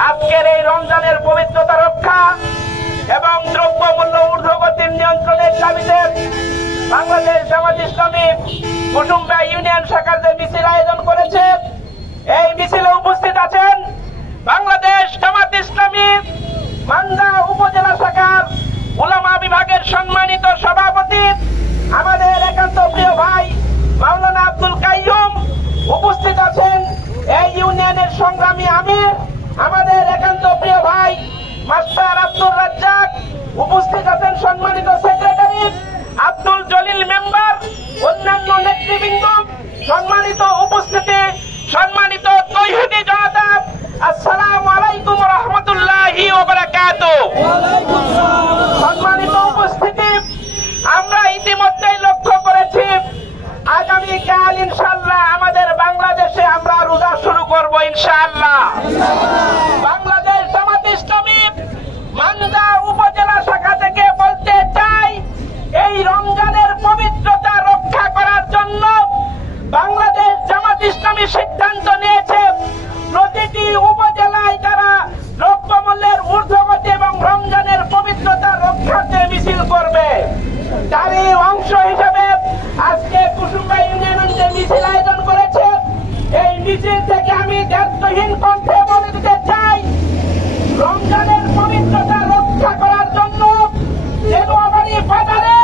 আজকের এই রমজানের পবিত্রতা রক্ষা এবং দ্রব্যমূল্য ঊর্ধ্বগতির নিয়ন্ত্রণের দাবিতে বাংলাদেশ জামাত ইসলামী কুসুমবাড়িয়া ইউনিয়ন শাখার যে মিছিল আয়োজন করেছে, এই মিছিলে উপস্থিত আছেন বাংলাদেশ জামাত ইসলামী মান্দা উপজেলা শাখার উলামা বিভাগের সম্মানিত সভাপতি আমাদের একান্ত প্রিয় ভাই মাওলানা আব্দুল কাইয়ুম, উপস্থিত আছেন এই ইউনিয়নের সংগ্রামী আমির আমাদের একান্ত প্রিয় ভাই মাস্টার আব্দুর রাজ্জাক, উপস্থিত আছেন সম্মানিত সেক্রেটারি আব্দুল জলিল মেম্বার, অন্যান্য নেতৃবৃন্দ, সম্মানিত উপস্থিতি, সম্মানিত তৌহিদি জনতা, আসসালামু আলাইকুম ওয়া রাহমাতুল্লাহি ওয়া বারাকাতুহু। সম্মানিত উপস্থিতি, আমরা ইতিমধ্যেই লক্ষ্য করেছি আগামীকাল ইনশাআল্লাহ আমাদের বাংলাদেশে আমরা রোজা শুরু করব ইনশাআল্লাহ। বাংলাদেশ জামাত ইসলামী মান্দা উপজেলা শাখা থেকে বলতে চাই, এই রমজানের পবিত্রতা রক্ষা করার জন্য বাংলাদেশ জামাত ইসলামী সিদ্ধান্ত নিয়েছে প্রতিটি উপজেলায় তারা দ্রব্যমূল্যের ঊর্ধ্বগতি এবং রমজানের পবিত্রতা রক্ষার্থে মিছিল করবে। তারই অংশ হিসেবে আজকে কুসুমবাড়িয়া ইউনিয়ন যে মিছিল আয়োজন করেছে, এই মিছিল থেকে আমি দায়িত্বহীন কণ্ঠে বলে দিতে চাই, রমজানের পবিত্রতা রক্ষা করার জন্য দেলোয়াবাড়ি বাজারে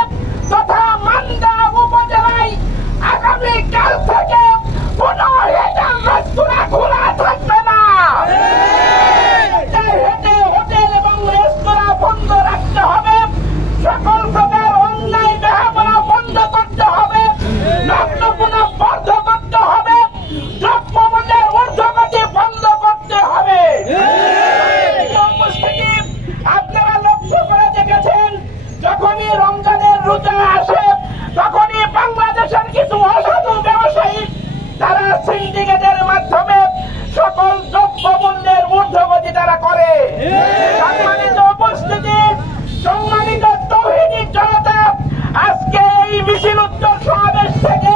তথা মান্দা উপজেলায় আগামীকাল থেকে কোনো হেঁটে রেস্তোরাঁ খোলা থাকবে না। হেঁটে হোটেল এবং রেস্তোরাঁ বন্ধ রাখতে হবে, সকল প্রকার অন্যায় বেহাপনা বন্ধ করতে হবে, নগ্নপনা বন্ধ করতে হবে, দ্রব্যমূল্যের ঊর্ধ্বগতি বন্ধ করতে হবে। উপস্থিতি, আপনারা লক্ষ্য করে দেখেছেন, যখনই রমজানের রোজা আসে তখনই বাংলাদেশের কিছু অসাধু ব্যবসায়ী তারা সিন্ডিকেটের মাধ্যমে সকল দ্রব্যমূল্যের ঊর্ধ্বগতি তারা করে। সম্মানিত উপস্থিতি, সম্মানিত তৌহিদি জনতা, আজকে এই মিছিল উত্তর সমাবেশ থেকে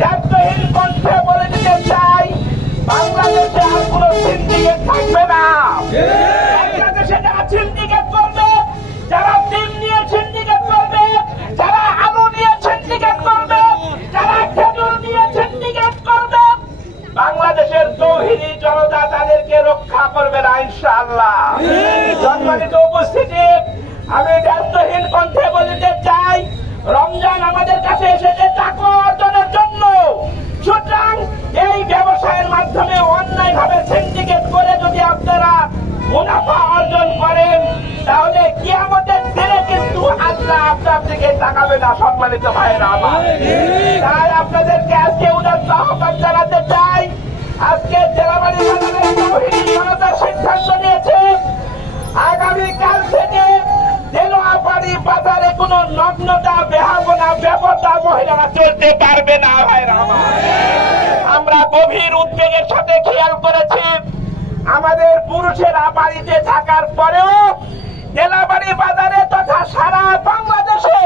দায়িত্বহীন কণ্ঠে বলে দিতে চাই, বাংলাদেশে আর কোন সিন্ডিকেট থাকবে না। বাংলাদেশে যারা সিন্ডিকেট করবে, যারা ডিম নিয়ে সিন্ডিকেট করবে, যারা আলু নিয়ে সিন্ডিকেট করবে, যারা খেজুর নিয়ে সিন্ডিকেট করবে, বাংলাদেশের তৌহিদি জনতা তাদেরকে রক্ষা করবে না ইনশাআল্লাহ। সম্মানিত উপস্থিতি, আমি দায়িত্বহীন কণ্ঠে বলতে চাই, রমজান আমাদের কাছে এসেছে তাকওয়া অর্জনের জন্য। সুতরাং এই ব্যবসায়ের মাধ্যমে অন্যায় ভাবে সিন্ডিকেট করে যদি আপনারা মুনাফা অর্জন করেন, তাহলে কিয়ামতের দিনে কিন্তু আল্লাহ আপনার দিকে তাকাবে না। সম্মানিত ভাইয়েরা আমার, তাই আপনাদেরকে আজকে উদাত্ত আহ্বান জানাতে চাই, আজকে জেলাবাড়ি বাজারের তৌহিদি জনতা সিদ্ধান্ত নিয়েছে আগামীকাল থেকে দেলোয়াবাড়ি বাজারে কোন নগ্নতা বেহাপনা বেপরদা মহিলারা চলতে পারবে না। ভাইরা আমার, আমরা গভীর উদ্বেগের সাথে খেয়াল করেছি, আমাদের পুরুষেরা বাড়িতে থাকার পরেও দেলাবাড়ি বাজারে তথা সারা বাংলাদেশে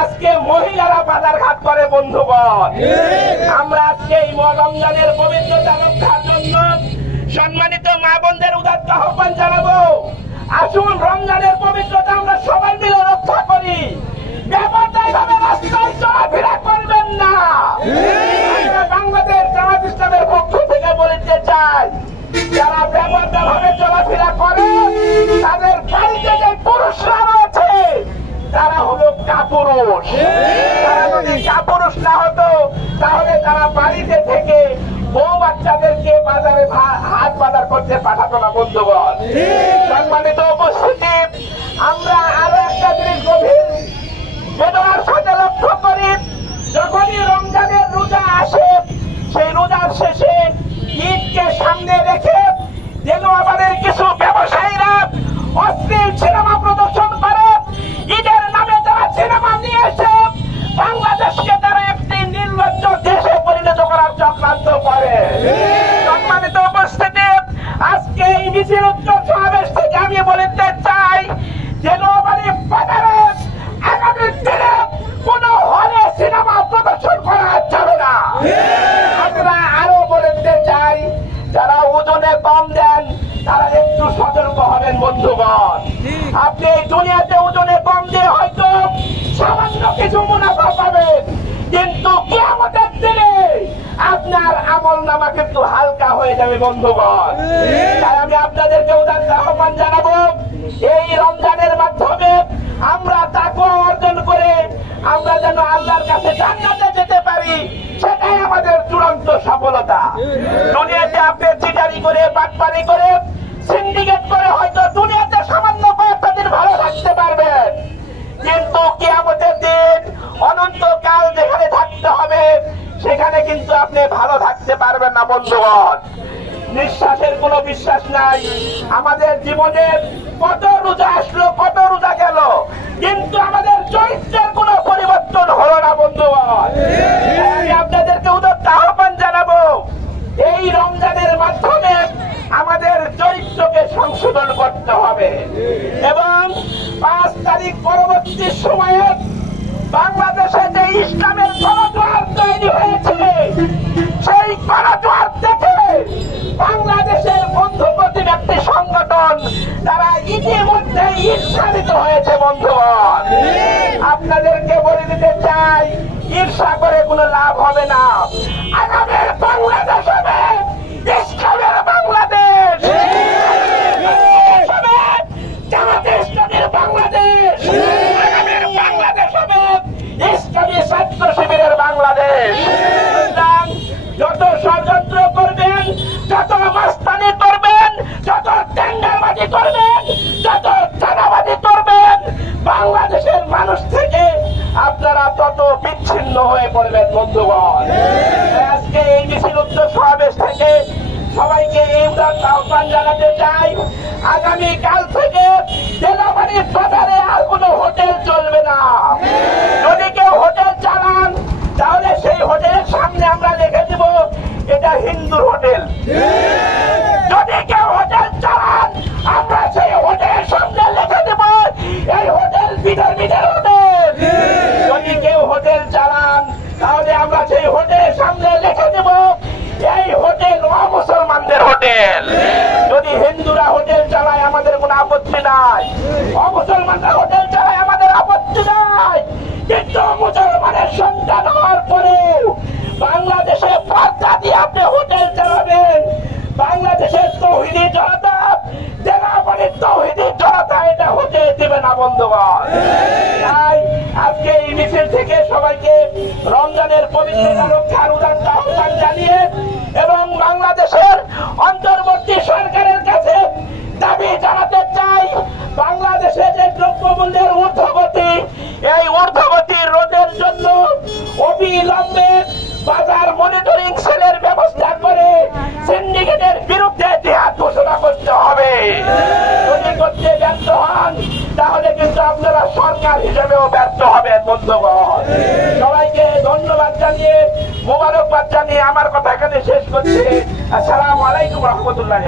আজকে মহিলারা বাজার ঘাট করে। বন্ধুগণ, আমরা আজকে এই রমজানের পবিত্রতা রক্ষার জন্য সম্মানিত মা বোনদের উদাত্ত আহ্বান জানাবো, আসুন রমজানের পবিত্রতা আমরা সবাই মিলে রক্ষা করি। ব্যাপারটাইভাবে রাস্তায় চলাফেরা করবেন না। বাংলাদেশ জামাত ইসলামের পক্ষ থেকে বলতে চাই, যারা ব্যাপারভাবে চলাফেরা করে তাদের বাড়িতে যে পুরুষরা রয়েছে তারা হলো কাপুরুষ। তারা যদি কাপুরুষ না হতো তাহলে তারা বাড়িতে থেকে বউ বাচ্চাদেরকে বাজারে হাট বাজার করতে পাঠাতো না। বন্ধুগণ, সম্মানিত উপস্থিতি, আমরা আরো একটা জিনিস গভীর বেদনার সাথে লক্ষ্য করি, যখনই রমজানের রোজা আসে, সেই রোজার শেষে ঈদকে সামনে রেখে দেলোয়াবাড়ির কিছু ব্যবসায়ীরা অশ্লীল সিনেমা প্রদর্শন করে। ঈদের নামে তারা সিনেমা নিয়ে এসে বাংলাদেশকে তারা একটি নির্লজ্জ দেশে পরিণত করার চক্রান্ত করে। সম্মানিত উপস্থিতি, আজকে এই মিছিল উত্তর সমাবেশ থেকে আমি বলতে চাই, দেলোয়াবাড়ি বাজারে আগামী দিনে কোন হলে সিনেমা প্রদর্শন করা যাবে না। আমরা আরো বলতে চাই, যারা ওজনে কম দেন তারা সতর্ক হবেন বন্ধুগণ। আপনি এই দুনিয়াতে ওজনে কম দিয়ে হয়তো সামান্য কিছু মুনাফা পাবেন, কিন্তু কিয়ামতের দিনে আপনার আমল নামা কিন্তু হালকা হয়ে যাবে বন্ধুগণ। তাই আমি আপনাদেরকে উদাত্ত আহ্বান জানাবো, এই রমজানের মাধ্যমে আমরা তাকওয়া অর্জন করে আমরা যেন আল্লাহর কাছে জান্নাতে যেতে পারি, সেটাই আমাদের চূড়ান্ত সফলতা। দুনিয়াতে আপনি চিটারি করে, বাটপারি করে, সিন্ডিকেট করে হয়তো দুনিয়াতে সামান্য কয়েকটা দিন ভালো থাকতে পারবেন, কিন্তু কিয়ামতের দিন অনন্তকাল যেখানে থাকতে হবে সেখানে কিন্তু আপনি ভালো থাকতে পারবেন না বন্ধুগণ। নিঃশ্বাসের কোনো বিশ্বাস নাই। আমাদের জীবনে কত রোজা আসলো, কত রোজা গেল, কিন্তু আমাদের চরিত্রের কোনো পরিবর্তন হলো না বন্ধুগণ। আমি আপনাদেরকে উদাত্ত আহ্বান জানাবো, এই রমজানের মাধ্যমে আমাদের চরিত্রকে সংশোধন করতে হবে এবং 5 তারিখ পরবর্তী সময়ে বাংলাদেশে যে ইসলামের গণজোয়ার তৈরি হয়েছে, সেই গণজোয়ার দেখে বাংলাদেশের বন্ধুপ্রতি ব্যক্তি সংগঠন তারা ইতিমধ্যে ঈর্ষান্বিত হয়েছে বন্ধুগণ। আপনাদেরকে বলে দিতে চাই, ঈর্ষা করে কোনো লাভ হবে না। আগামীর বাংলাদেশ হবে ইসলামের বাংলাদেশ, জামাতে ইসলামের বাংলাদেশ, আগামীর বাংলাদেশ হবে ইসলামী ছাত্র শিবিরের বাংলাদেশ। যত ষড়যন্ত্র করবেন, যত মাস্তানি করবেন, যত টেন্ডারবাজি করবেন, যত চাঁদাবাজি করবেন, বাংলাদেশের মানুষ থেকে আপনারা তত বিচ্ছিন্ন হয়ে পড়বেন বন্ধুগণ। আজকে এই মিছিল উদ্যোগ সমাবেশ থেকে সবাইকে এই আহ্বান জানাতে চাই, আগামীকাল থেকে জেলাবাড়ি বাজারে আর কোনো হোটেল চলবে না। যদি কেউ হোটেল চালান তাহলে সেই হোটেলের সামনে আমরা লিখে দিব এটা হিন্দুর হোটেল। যদি কেউ হোটেল চালান আমরা সেই হোটেলের সামনে লিখে দেব এই হোটেল বিধর্মীদের হোটেল। যদি কেউ হোটেল চালান তাহলে আমরা সেই হোটেলের সামনে লিখে দেব এই হোটেল অমুসলমানদের হোটেল। যদি হিন্দুরা হোটেল চালায় আমাদের কোনো আপত্তি নাই, অমুসলমানরা হোটেল চালায় আমাদের আপত্তি নাই, কিন্তু মুসলমানের সন্তান হওয়ার পরেও বাংলাদেশে পর্দা দিয়ে আপনি হোটেল চালাবেন, বাংলাদেশের তৌহিদি জনতা, জেলাবাড়ির তৌহিদি জনতা এটা হতে দেবে না বন্ধুগণ। তাই আজকে এই মিছিল থেকে সবাইকে রমজানের পবিত্রতা রক্ষার উদাত্ত আহ্বান জানিয়ে এবং বাংলাদেশের অন্তর্বর্তী সরকারের কাছে দাবি জানাতে চাই, বাংলাদেশে যে দ্রব্যমূল্যের ঊর্ধ্বগতি, এই ঊর্ধ্বগতি রোধের জন্য অবিলম্বে বাজার মনিটরিং সেলের ব্যবস্থা করে সিন্ডিকেটের বিরুদ্ধে জিহাদ ঘোষণা করতে হবে। যদি করতে ব্যর্থ হন তাহলে কিন্তু আপনারা সরকার হিসেবেও ব্যর্থ হবেন বন্ধুগণ। সবাইকে ধন্যবাদ জানিয়ে, মোবারকবাদ জানিয়ে আমার কথা এখানে শেষ করছি। আসসালামু আলাইকুম রহমতুল্লাহ।